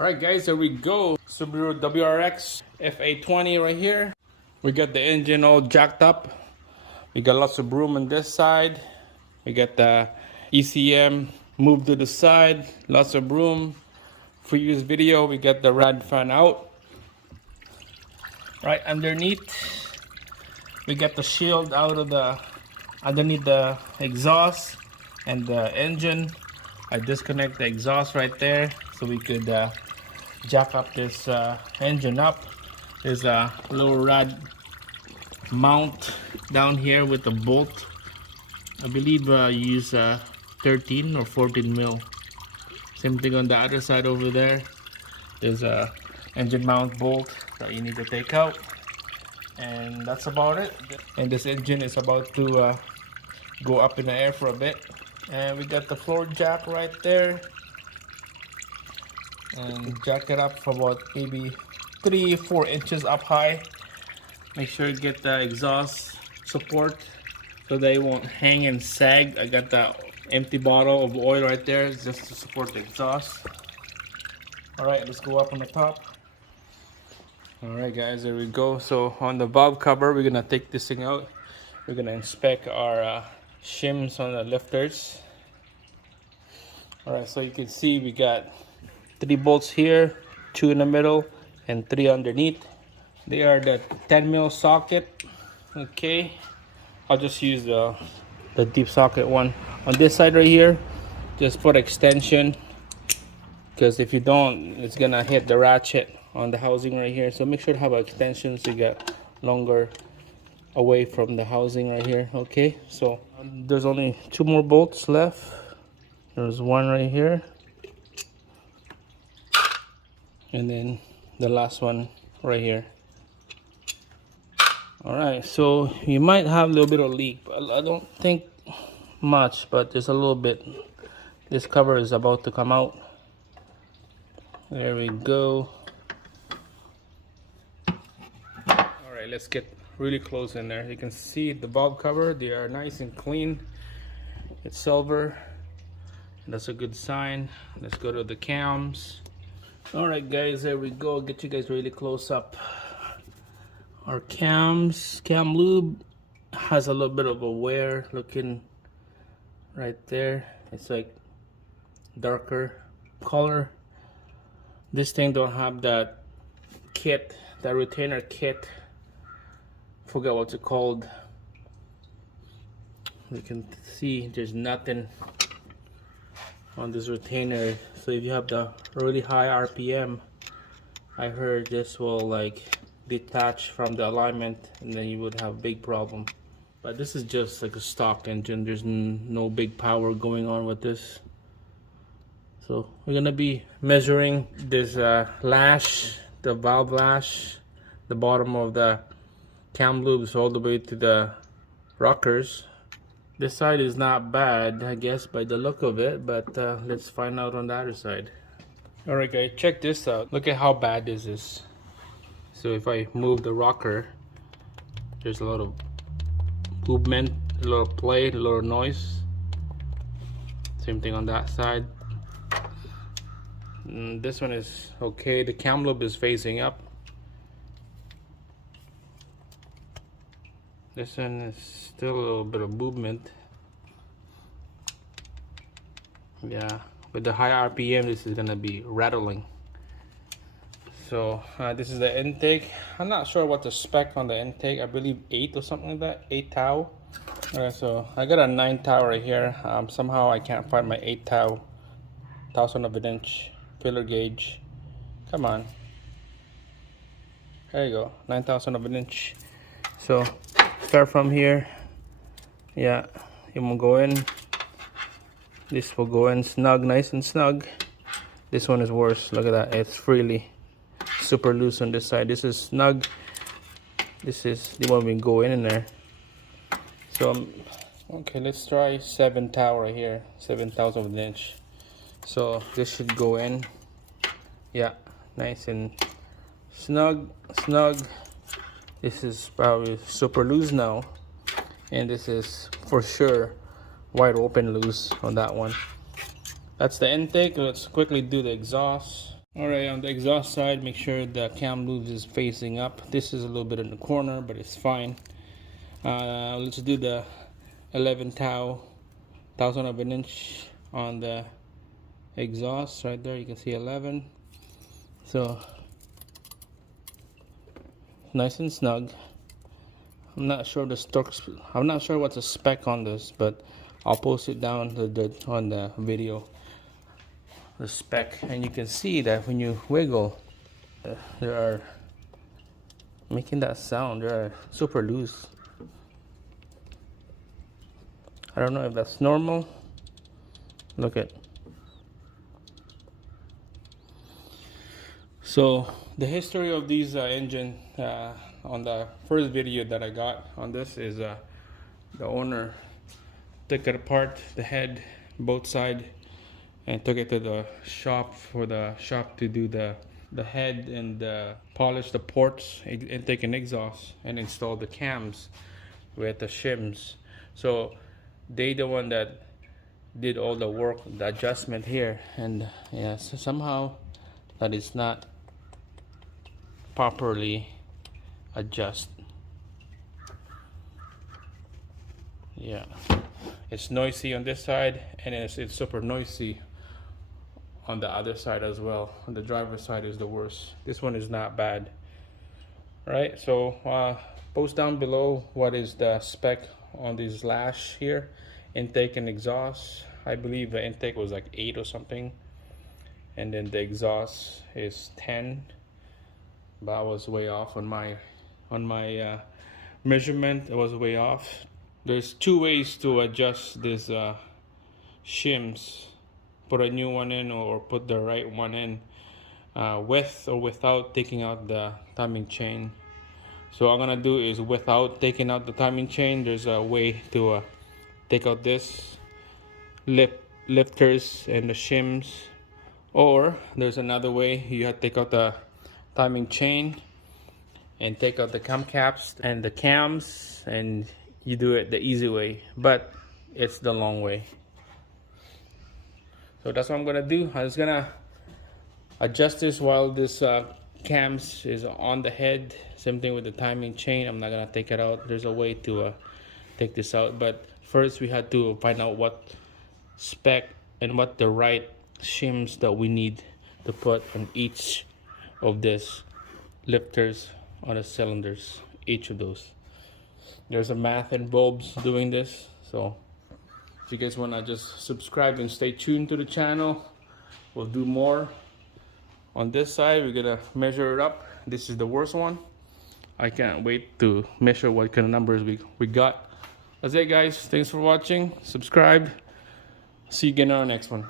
Alright guys, here we go. Subaru Wrx FA20 right here. We got the engine all jacked up. We got lots of room on this side. We got the ECM moved to the side. Lots of room. Previous video, we got the rad fan out. Right underneath, we got the shield out of the underneath the exhaust and the engine. I disconnect the exhaust right there so we could jack up this engine up. There's a little rad mount down here with the bolt. I believe you use 13 or 14 mil. Same thing on the other side over there. There's a engine mount bolt that you need to take out, and that's about it. And this engine is about to go up in the air for a bit. And we got the floor jack right there, and jack it up for about maybe 3-4 inches up high. Make sure you get the exhaust support so they won't hang and sag. I got the empty bottle of oil right there just to support the exhaust. Alright, let's go up on the top. Alright guys, there we go. So on the valve cover, we're gonna take this thing out. We're gonna inspect our shims on the lifters. Alright, so you can see we got 3 bolts here, 2 in the middle, and 3 underneath. They are the 10 mil socket. Okay, I'll just use the deep socket one. On this side right here, just put extension, because if you don't, it's gonna hit the ratchet on the housing right here. So make sure to have an extension so you get longer away from the housing right here. Okay, so there's only 2 more bolts left. There's one right here, and then the last one right here. All right, so you might have a little bit of leak, but I don't think much, but just a little bit. This cover is about to come out. There we go. All right, let's get really close in there. You can see the valve cover, they are nice and clean. It's silver. That's a good sign. Let's go to the cams. All right guys, there we go. Get you guys really close up. Our cam lube has a little bit of a wear looking right there. It's like darker color. This thing don't have that kit, that retainer kit. Forget what's it called. You can see there's nothing on this retainer. So if you have the really high RPM, I heard this will like detach from the alignment, and then you would have a big problem. But this is just like a stock engine. There's no big power going on with this. So we're gonna be measuring this lash, the valve lash, the bottom of the cam loops all the way to the rockers. This side is not bad, I guess, by the look of it, but let's find out on the other side. Alright guys, check this out. Look at how bad this is. So if I move the rocker, there's a lot of movement, a lot of play, a lot of noise. Same thing on that side. This one is okay. The cam loop is facing up. This one is still a little bit of movement. Yeah, with the high RPM, this is gonna be rattling. So this is the intake. I'm not sure what the spec on the intake. I believe 8 or something like that. 8 tau. Alright, so I got a 9 tau right here. Somehow I can't find my 8 tau, 1,000 of an inch filler gauge. Come on. There you go, 9,000 of an inch. So start from here. Yeah, it will go in. This will go in snug, nice and snug. This one is worse. Look at that. It's freely super loose on this side. This is snug. This is the one we can go in there. So okay, let's try 7 tau right here, 7,000 of an inch. So this should go in. Yeah, nice and snug. This is probably super loose now, and this is for sure wide open loose on that one. That's the intake. Let's quickly do the exhaust. Alright, on the exhaust side, make sure the cam loops is facing up. This is a little bit in the corner, but it's fine. Let's do the 11 thousand of an inch on the exhaust right there. You can see 11. So nice and snug. I'm not sure the Storks. I'm not sure what's the spec on this, but I'll post it down on the video, the spec, and you can see that when you wiggle, they are making that sound. They're super loose. I don't know if that's normal. Look at. So the history of these engine on the first video that I got on this is the owner took it apart, the head, both side, and took it to the shop for the shop to do the head and polish the ports, intake and exhaust, and install the cams with the shims. So they the one that did all the work, the adjustment here, and yeah, so somehow that is not properly adjust. Yeah, it's noisy on this side, and it's super noisy on the other side as well. On the driver's side is the worst. This one is not bad. Right, so post down below what is the spec on this lash here, intake and exhaust. I believe the intake was like 8 or something, and then the exhaust is 10, but I was way off on my measurement. It was way off. There's 2 ways to adjust this shims. Put a new one in or put the right one in, with or without taking out the timing chain. So what I'm gonna do is without taking out the timing chain. There's a way to take out this lifters and the shims, or there's another way. You have to take out the timing chain and take out the cam caps and the cams, and you do it the easy way, but it's the long way. So that's what I'm gonna do. I'm just gonna adjust this while this cams is on the head. Same thing with the timing chain. I'm not gonna take it out. There's a way to take this out, but first we had to find out what spec and what the right shims that we need to put on each of this lifters on the cylinders, each of those. There's a math and bulbs doing this, so if you guys want to just subscribe and stay tuned to the channel, we'll do more. On this side, we're gonna measure it up. This is the worst one. I can't wait to measure what kind of numbers we got. That's it, guys. Thanks for watching. Subscribe. See you again on our next one.